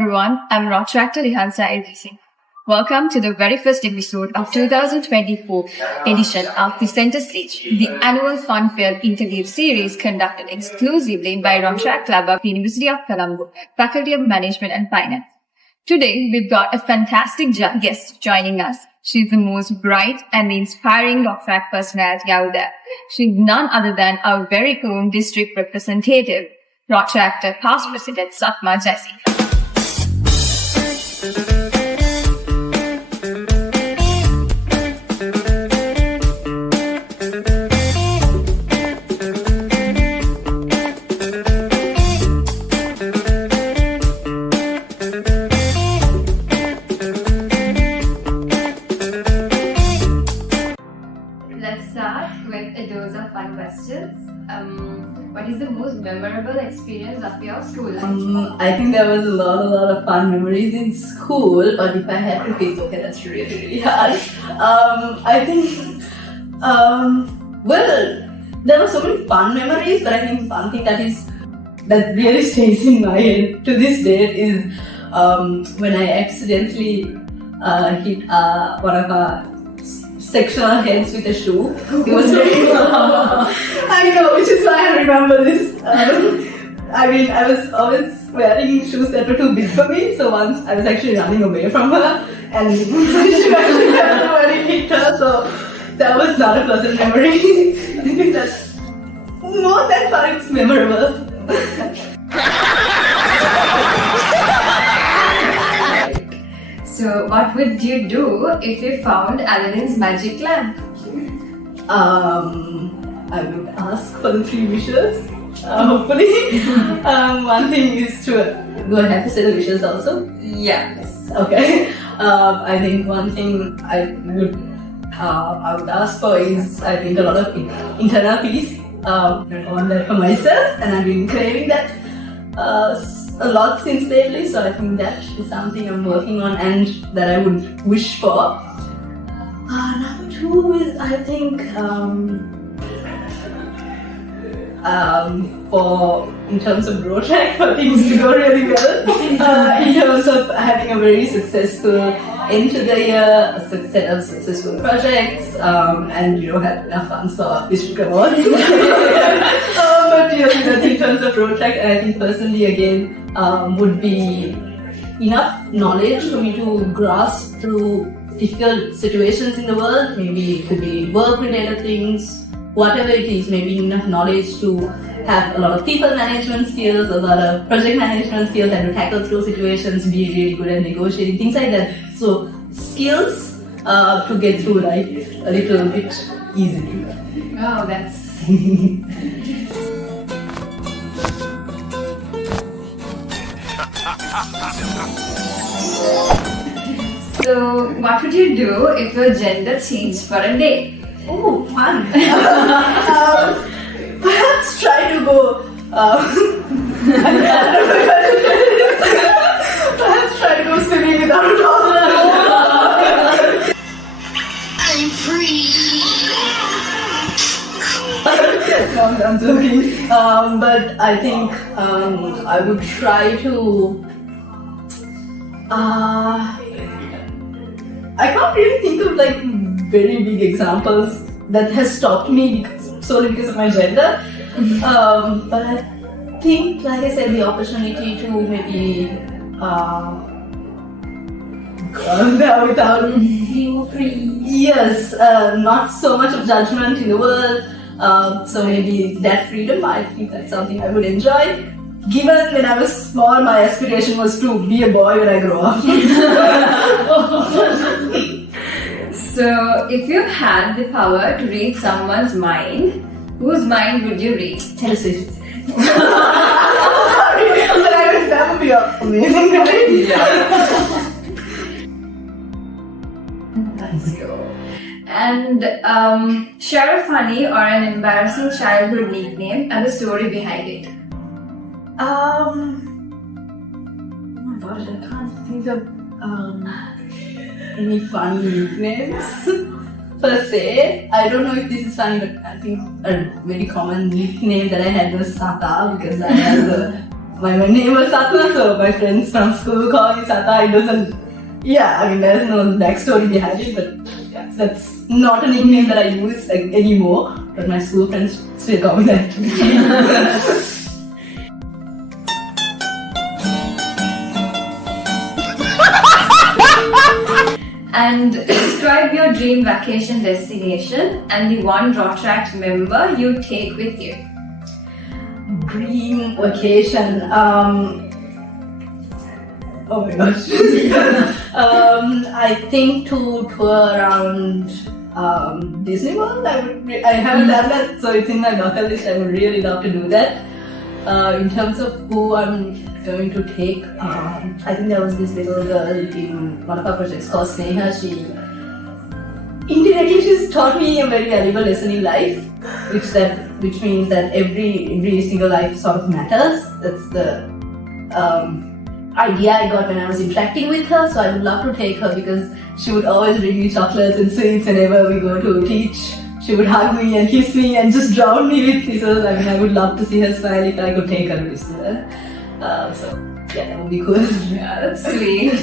everyone, I'm Rtr Lihansa Edirisinghe. Welcome to the very first episode of 2024 edition of the Center Stage, the annual fun-filled interview series conducted exclusively by Rotaract Club of the University of Colombo, Faculty of Management and Finance. Today, we've got a fantastic guest joining us. She's the most bright and inspiring Rotaract personality out there. She's none other than our very own District Representative, Rotaract Past President Sathma Jayasinghe. Let's start with a dose of fun questions. What is the most memorable experience of your school life? I think there was a lot of fun memories in school, but if I had to pick, okay, that's really hard. I think, well, there were so many fun memories, but I think one thing that really stays in my head to this day is when I accidentally hit one of our sectional heads with a shoe. It was very I know, which is why I remember this. I was always wearing shoes that were too big for me, so once I was actually running away from her and she actually when it hit her, so that was not a pleasant memory. I think that's more than fun, it's memorable. So, what would you do if you found Aladdin's magic lamp? I would ask for the 3 wishes, hopefully. One thing is to... Do I have to say the wishes also? Yes. Okay. I think one thing I would ask for is, I think, a lot of internal peace. I want that for myself, and I've been craving that a lot since lately, so I think that is something I'm working on and that I would wish for. Number 2 is, I think, in terms of Rotaract, for things to go really well, in terms of having a very successful end to the year, a set of successful projects, and have enough funds for district awards. But in terms of Rotaract, I think personally again would be enough knowledge for me to grasp through difficult situations in the world. Maybe it could be work-related things, whatever it is, maybe enough knowledge to have a lot of people management skills, a lot of project management skills, and to tackle through situations, be really good at negotiating, things like that. So skills to get through life a little bit easily. Oh, that's... So, what would you do if your gender changed for a day? Oh, fun! Perhaps try to go. Perhaps try to go swimming without a dollar. I'm free. No, I'm joking. But I think I would try to. I can't really think of very big examples that has stopped me solely because of my gender. But I think, like I said, the opportunity to maybe go there without being free. Yes, not so much of judgment in the world. So maybe that freedom, I think that's something I would enjoy. Given when I was small, my aspiration was to be a boy when I grow up. So, if you had the power to read someone's mind, whose mind would you read? Taylor Swift. Sorry, but that would be amazing, right? Yeah. Let's go. And share a funny or an embarrassing childhood nickname and the story behind it. Oh my gosh, I can't think of any funny nicknames per se. I don't know if this is funny, but I think a very common nickname that I had was Sata, because I had my name was Sathma, so my friends from school call me Satha. It doesn't, there's no backstory behind it, but yeah, that's not a nickname that I use anymore. But my school friends still call me that. And describe your dream vacation destination and the one Rotaract member you take with you. Dream vacation. Oh my gosh. I think to tour around Disney World. I haven't done that, so it's in my bucket list. I would really love to do that. In terms of who I'm going to take, I think there was this little girl in one of our projects called Sneha. Indirectly, she's taught me a very valuable lesson in life, which means that every single life sort of matters. That's the idea I got when I was interacting with her. So I would love to take her because she would always bring me chocolates and sweets whenever we go to teach. She would hug me and kiss me and just drown me with kisses. I mean, I would love to see her smile if I could take her to Disneyland. So yeah, that would be cool. Yeah, that's sweet.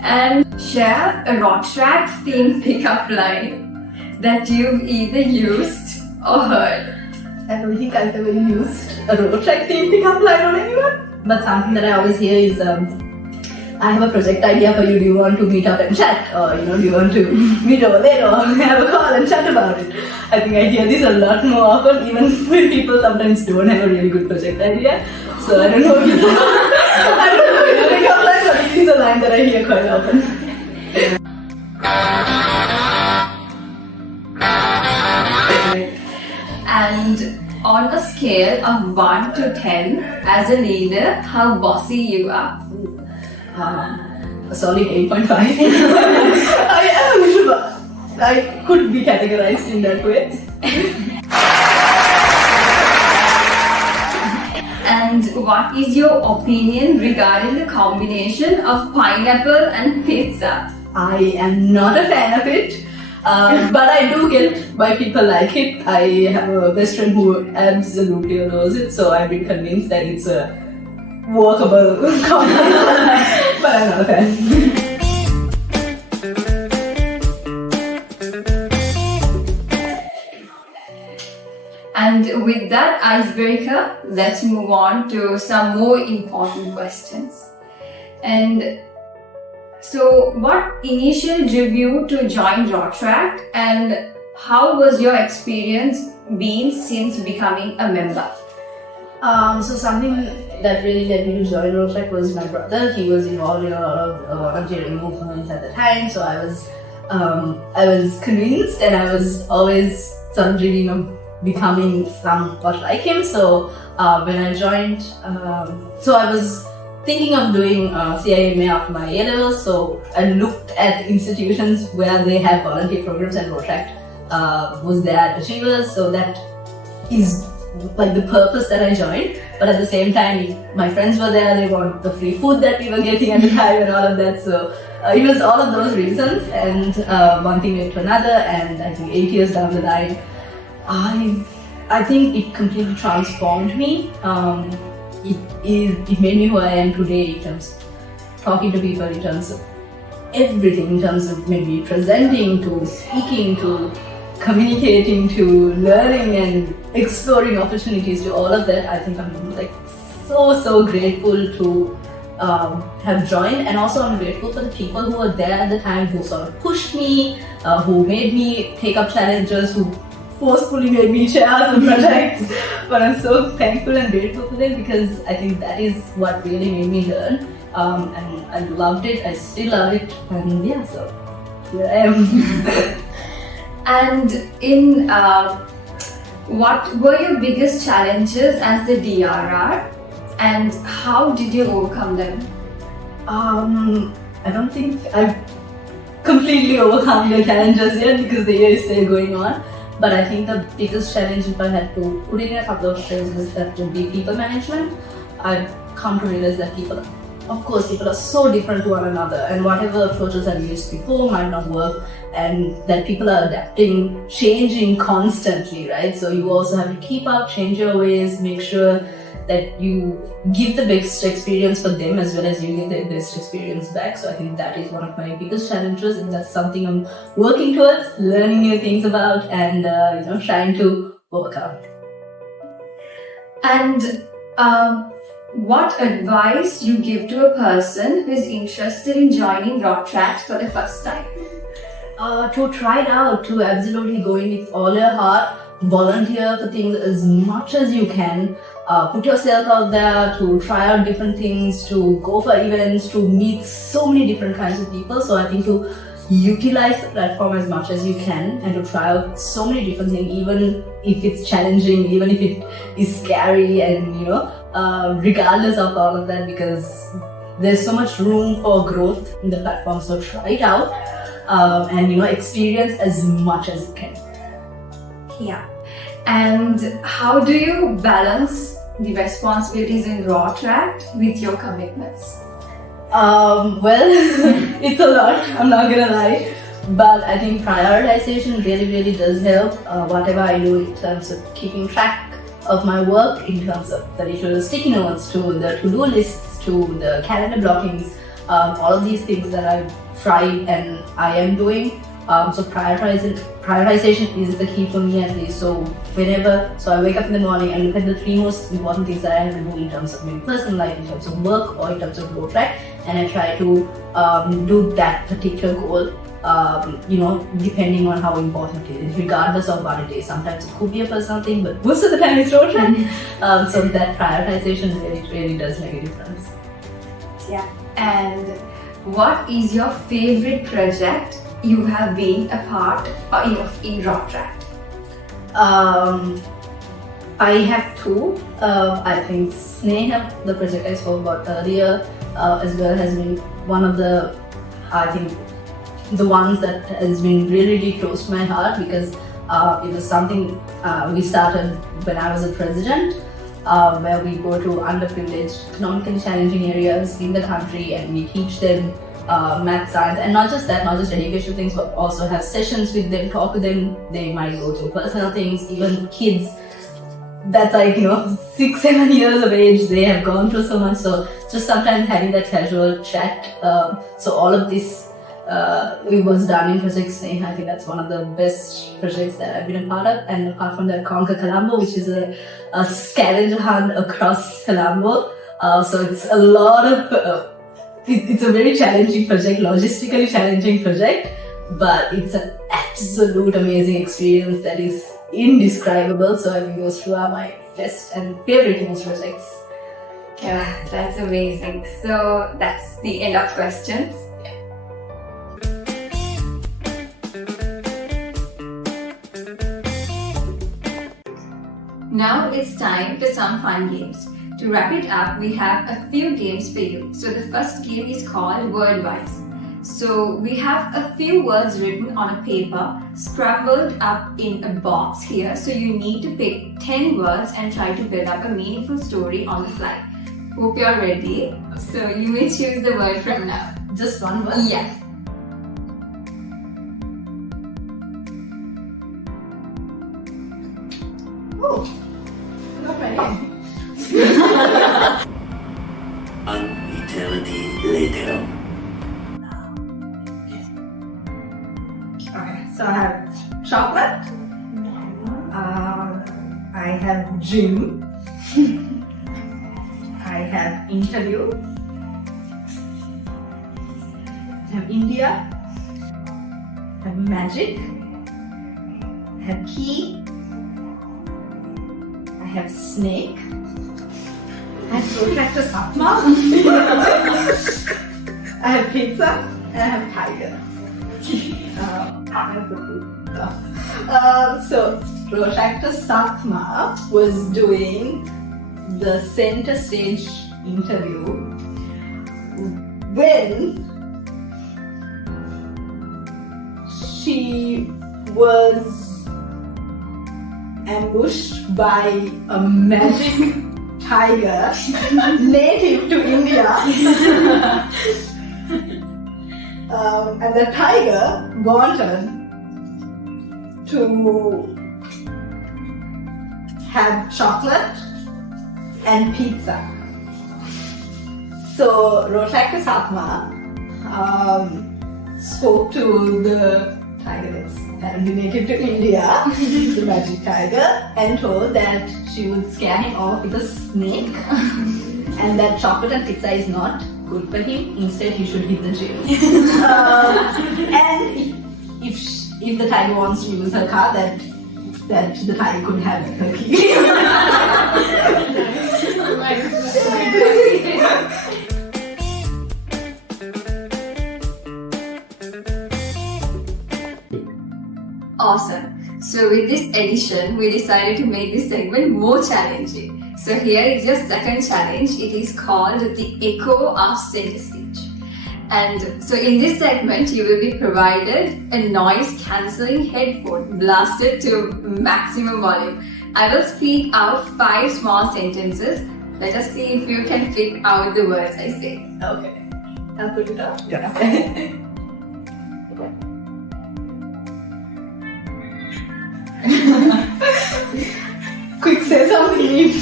And share a Rotaract themed pickup line that you've either used or heard. I don't think I've ever used a Rotaract themed pickup line on anyone. But something that I always hear is, I have a project idea for you. Do you want to meet up and chat? Or, do you want to meet over there or have a call and chat about it? I think I hear this a lot more often, even when people sometimes don't have a really good project idea. So I don't know if it's a pickup line, but it is a line that I hear quite often. And on a scale of 1 to 10, as a leader, how bossy you are? A solid 8.5. I could be categorized in that way. And what is your opinion regarding the combination of pineapple and pizza? I am not a fan of it. But I do get why people like it. I have a best friend who absolutely adores it, so I've been convinced that it's a workable combination. But I'm not a fan. And with that icebreaker, let's move on to some more important questions. And so, what initially drew you to join Rotaract, and how was your experience been since becoming a member? So something that really led me to join Rotaract was my brother. He was involved in a lot of volunteering movements at the time, so I was convinced, and I was always sort of dreaming of becoming somewhat like him. So when I joined, so I was thinking of doing CIMA after my A-levels, so I looked at institutions where they have volunteer programs, and Rotaract was their achievers, so that is like the purpose that I joined. But at the same time, my friends were there, they want the free food that we were getting at the time and all of that, so it was all of those reasons, and one thing led to another, and I think 8 years down the line, I think it completely transformed me. It made me who I am today in terms of talking to people, in terms of everything, in terms of maybe presenting, to speaking, to communicating, to learning and exploring opportunities, to all of that. I think I'm like so grateful to have joined, and also I'm grateful for the people who were there at the time, who sort of pushed me, who made me take up challenges, who forcefully made me share some projects. But I'm so thankful and grateful for them, because I think that is what really made me learn, and I loved it. I still love it, and yeah, so here I am. And in what were your biggest challenges as the DRR, and how did you overcome them? I don't think I've completely overcome the challenges yet, because the year is still going on. But I think the biggest challenge, if I had to put in a couple of phrases, that would be people management. I've come to realize that people are so different to one another, and whatever approaches I've used before might not work, and that people are adapting, changing constantly, right? So you also have to keep up, change your ways, make sure that you give the best experience for them as well as you get the best experience back. So I think that is one of my biggest challenges, and that's something I'm working towards, learning new things about, and trying to overcome. And what advice you give to a person who is interested in joining Rotaract for the first time? To try it out, to absolutely go in with all your heart, volunteer for things as much as you can, put yourself out there, to try out different things, to go for events, to meet so many different kinds of people. So I think to utilize the platform as much as you can and to try out so many different things, even if it's challenging, even if it is scary, and regardless of all of that, because there's so much room for growth in the platform. So try it out and experience as much as you can. Yeah. And how do you balance the responsibilities in Rotaract with your commitments? Well, it's a lot, I'm not gonna lie, but I think prioritization really does help. Whatever I do in terms of keeping track of my work, in terms of the little sticky notes, to the to-do lists, to the calendar blockings, all of these things that I've tried and I am doing. So prioritization is the key for me, at least. So I wake up in the morning and look at the 3 most important things that I have to do in terms of my personal life, in terms of work, or in terms of Rotaract, and I try to do that particular goal, depending on how important it is, regardless of what it is. Sometimes it could be a personal thing, but most of the time it's Rotaract. So that prioritization really does make a difference. Yeah. And what is your favorite project you have been a part of in Rotaract? I have 2. I think Sneha, the project I spoke about earlier, as well, has been one of the ones that has been really close to my heart, because it was something we started when I was a president, where we go to underprivileged, economically challenging areas in the country, and we teach them math, science, and not just educational things, but also have sessions with them, talk to them. They might go through personal things, even kids that's 6-7 years of age, they have gone through so much. So just sometimes having that casual chat. So all of this it was done in Project Sneha. I think that's one of the best projects that I've been a part of. And apart from that, Conquer Colombo, which is a scavenger hunt across Colombo. So it's a lot of it's a very challenging project, logistically challenging project, but it's an absolute amazing experience that is indescribable. So I think those 2 are my best and favorite most projects. Yeah, that's amazing. So that's the end of questions. Now it's time for some fun games. To wrap it up, we have a few games for you. So the first game is called Wordwise. So we have a few words written on a paper, scrambled up in a box here. So you need to pick 10 words and try to build up a meaningful story on the fly. Hope you're ready. So you may choose the word from now. Just one word? Yeah. Oh, not my name. An eternity later. Okay, so I have chocolate. I have gym. I have interview. I have India. I have magic. I have key. I have snake. I have protractor Sathma. I have pizza. And I have tiger. I have the food stuff. So Protractor Sathma was doing the center stage interview when she was ambushed by a magic tiger native to India. And the tiger wanted to have chocolate, and pizza. So Rotaract Sathma spoke to the tiger that's apparently native to India, the magic tiger, and told that she would scare him off with a snake and that chocolate and pizza is not good for him. Instead, he should hit the gym. And if the tiger wants to use her car, that the tiger could have her key. Awesome. So with this edition, we decided to make this segment more challenging. So here is your second challenge. It is called the Echo of Senty Stage. And so in this segment, you will be provided a noise cancelling headphone blasted to maximum volume. I will speak out 5 small sentences. Let us see if you can pick out the words I say. Okay. I'll put it up. Yeah. Quick, say something.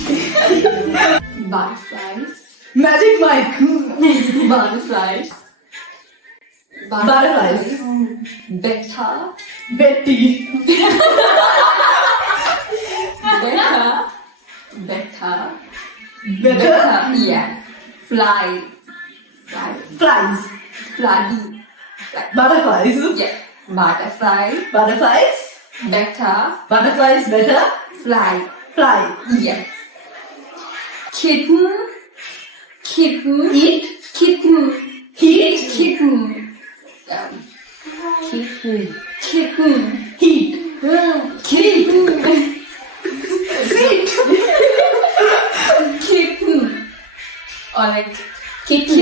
Butterflies. Magic Mike. Butterflies. Butterflies. Beta. Betty. Beta. Beta. Better. Yeah. Fly. Fly. Flies. Fly. Fly. Butterflies. Yeah. Butterfly. Butterflies. Better. Butterflies better. Fly. Fly. Yeah. Kitten. Kitten. Eat. Kitten. Heat. Kitten. Kitten. Kitten. Heat. Kitten. Seat. Kitten. Or like kitten.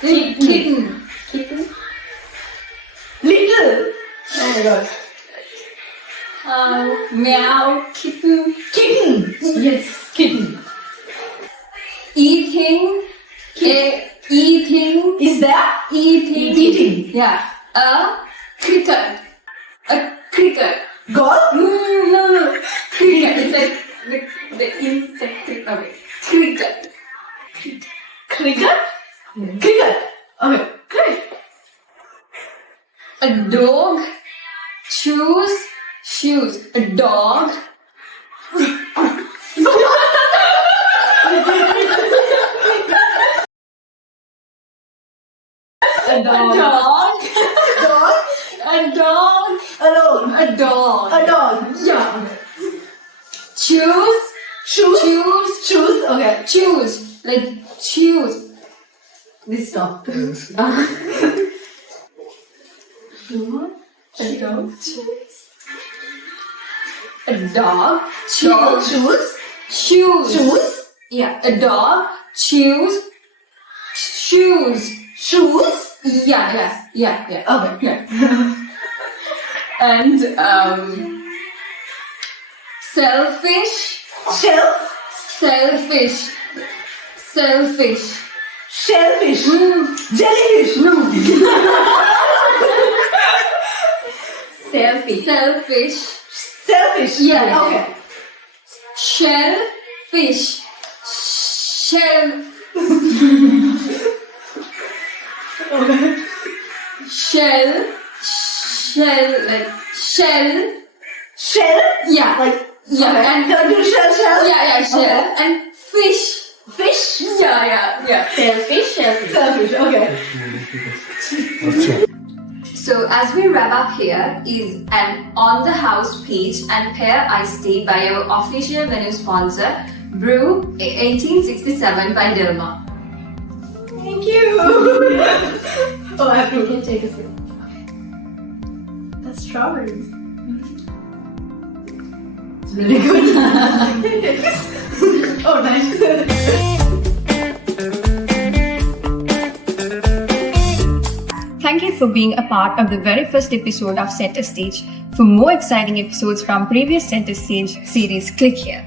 Kitten. Kitten. Little. Oh my god. Meow. Kitten. Kitten. Yes. Kitten. Eating. Eating. Is that? Eating. Eating. Yeah. A cricket. A cricket. Golf. No. Cricket. It's like the insect. Okay. Cricket. Cricket. Cricket. Okay. Great. A dog chews shoes. A dog. A dog. Dog. A dog. Alone. A dog. A dog. Yeah. Choose. Shoes. Choose. Shoes. Okay. Choose. Like choose. This stop. A dog. Choose. A dog. Choose. Shoes. Shoes. Shoes. Yeah. A dog. Choose. Shoes. Shoes. Yeah. Okay. Yeah. And selfish. Shelf. Selfish. Shellfish. Jellyfish. Selfish. Selfish. Yeah. Okay. Shellfish. Okay. Shell. Shell. Yeah. Like. Yeah. Okay. And Do shell. yeah. Shell. Okay. And fish. Fish. Yeah. Selfish. Selfish. Okay. So as we wrap up here is an on the house peach and pear iced tea by our official menu sponsor, Brew 1867 by Dilma. Thank you. Oh, I have to. You can take a sip. That's strawberries. It's really good. Oh, nice. Thank you for being a part of the very first episode of Center Stage. For more exciting episodes from previous Center Stage series, click here.